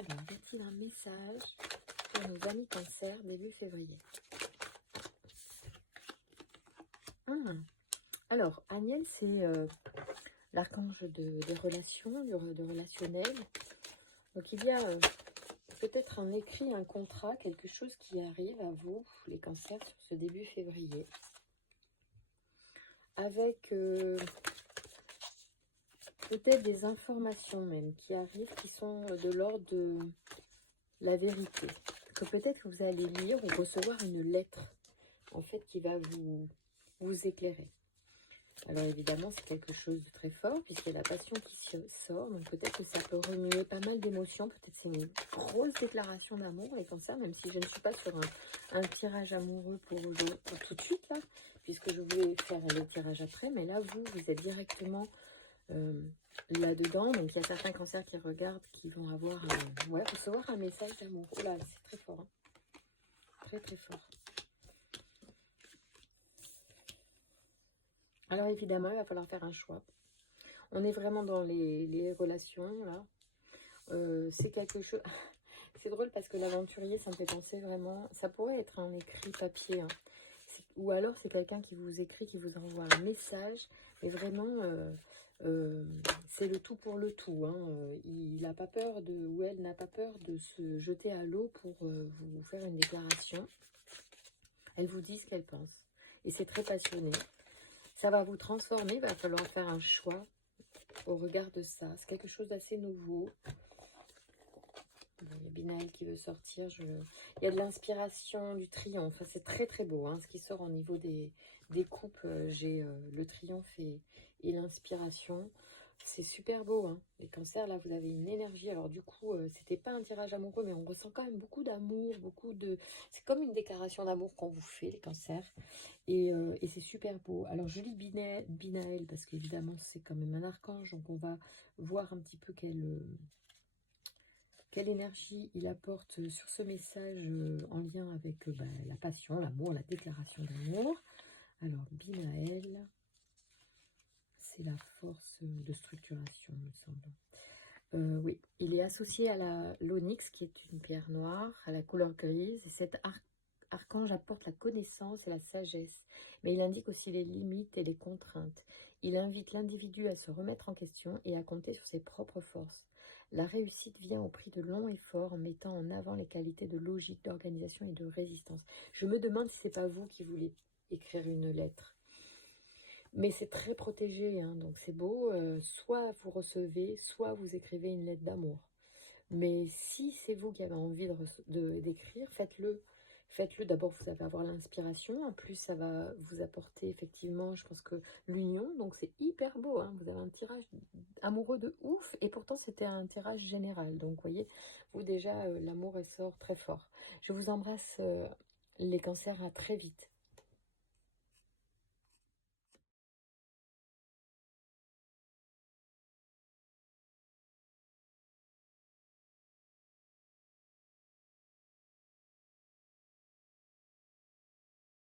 Alors, y a-t-il un message pour nos amis Cancer début février? Alors, Aniel, c'est l'archange des relations, de relationnel. Donc, il y a peut-être un écrit, un contrat, quelque chose qui arrive à vous, les cancers, sur ce début février. Avec peut-être des informations même qui arrivent, qui sont de l'ordre de la vérité. Que peut-être que vous allez lire ou recevoir une lettre, en fait, qui va vous éclairer. Alors évidemment, c'est quelque chose de très fort, puisqu'il y a la passion qui sort. Donc peut-être que ça peut remuer pas mal d'émotions. Peut-être c'est une grosse déclaration d'amour, les cancers, même si je ne suis pas sur un tirage amoureux pour tout de suite, là, puisque je voulais faire le tirage après. Mais là, vous êtes directement là-dedans. Donc il y a certains cancers qui regardent, qui vont avoir recevoir un message d'amour. Oh là, c'est très fort. Hein. Très, très fort. Alors évidemment, il va falloir faire un choix. On est vraiment dans les relations, là. C'est quelque chose... C'est drôle parce que l'aventurier, ça me fait penser vraiment... Ça pourrait être un écrit papier. Hein. Ou alors, c'est quelqu'un qui vous écrit, qui vous envoie un message. Mais vraiment, c'est le tout pour le tout. Hein. Il n'a pas peur de... Ou elle n'a pas peur de se jeter à l'eau pour vous faire une déclaration. Elle vous dit ce qu'elle pense. Et c'est très passionné. Ça va vous transformer, il va falloir faire un choix au regard de ça. C'est quelque chose d'assez nouveau. Bon, il y a Binaël qui veut sortir. Il y a de l'inspiration, du triomphe. Enfin, c'est très très beau. Hein. Ce qui sort au niveau des coupes, j'ai le triomphe et l'inspiration. C'est super beau. Hein. Les cancers, là, vous avez une énergie. Alors du coup, c'était pas un tirage amoureux, mais on ressent quand même beaucoup d'amour, beaucoup de... C'est comme une déclaration d'amour qu'on vous fait, les cancers. Et c'est super beau. Alors, je lis Binaël parce qu'évidemment, c'est quand même un archange. Donc, on va voir un petit peu quelle énergie il apporte sur ce message en lien avec la passion, l'amour, la déclaration d'amour. Alors, Binaël, c'est la force de structuration, il me semble. Oui, il est associé à l'onyx, qui est une pierre noire, à la couleur grise. Et cet archange apporte la connaissance et la sagesse, mais il indique aussi les limites et les contraintes. Il invite l'individu à se remettre en question et à compter sur ses propres forces. La réussite vient au prix de longs efforts en mettant en avant les qualités de logique, d'organisation et de résistance. Je me demande si c'est pas vous qui voulez écrire une lettre. Mais c'est très protégé, hein, donc c'est beau. Soit vous recevez, soit vous écrivez une lettre d'amour. Mais si c'est vous qui avez envie d'écrire, faites-le. Faites-le, d'abord vous allez avoir l'inspiration, en plus ça va vous apporter effectivement, je pense que l'union, donc c'est hyper beau, hein. Vous avez un tirage amoureux de ouf, et pourtant c'était un tirage général, donc vous voyez, vous déjà l'amour ressort très fort. Je vous embrasse les cancers, à très vite.